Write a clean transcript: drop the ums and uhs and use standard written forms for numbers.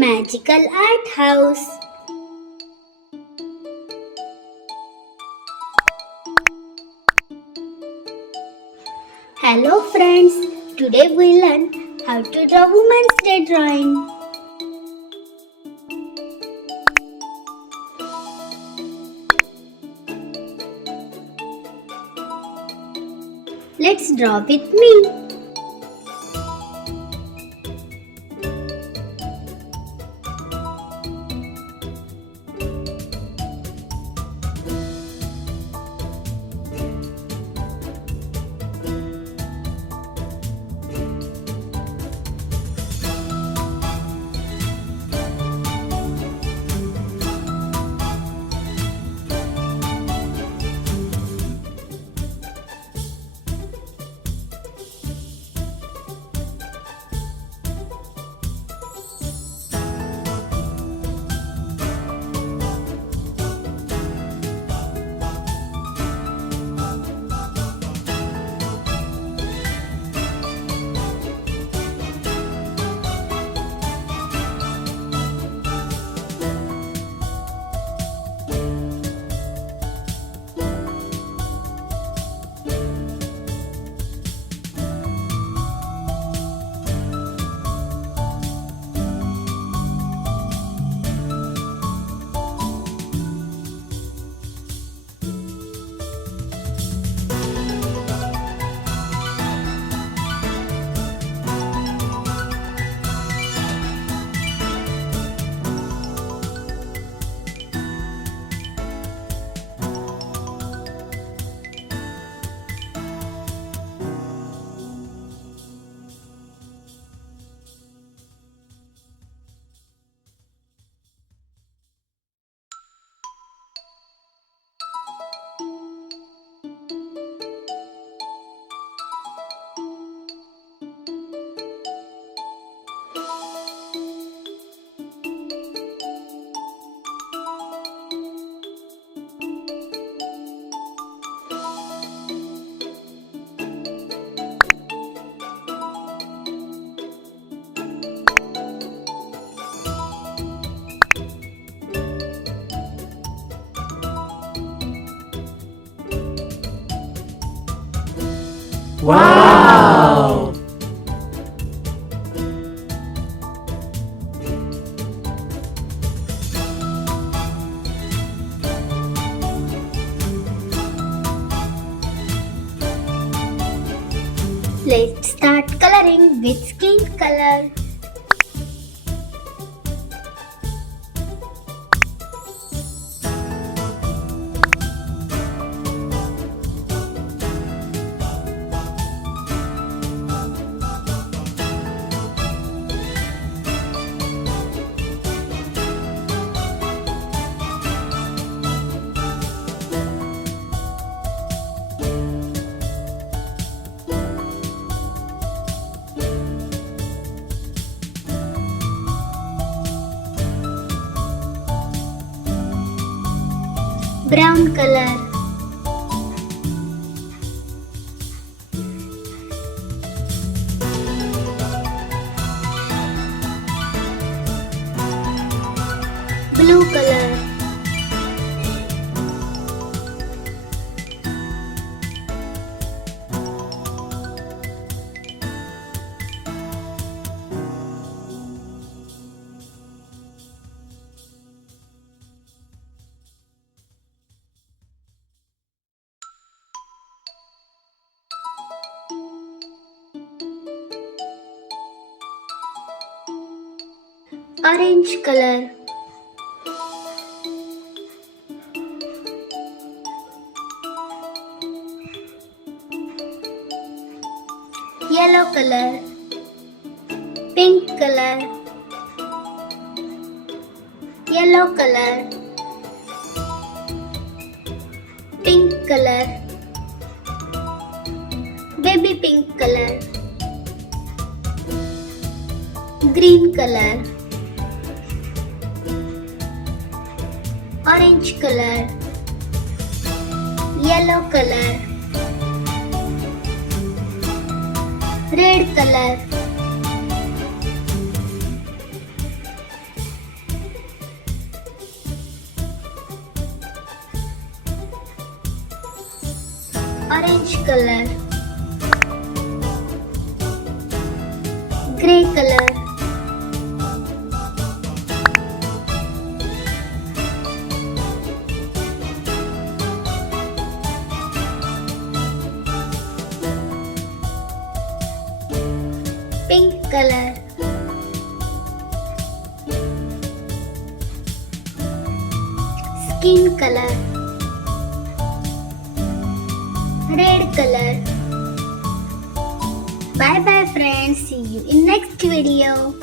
Magical Art House. Hello friends, today we learn how to draw Women's Day drawing. Let's draw with me. Wow! Let's start coloring with skin color. Brown color. Blue color. Orange color. Yellow color. Pink color. Yellow color. Pink color. Baby pink color. Green color. Orange color. Yellow color. Red color. orange color, gray color, pink color, skin color, red color. Bye bye friends, see you in next video.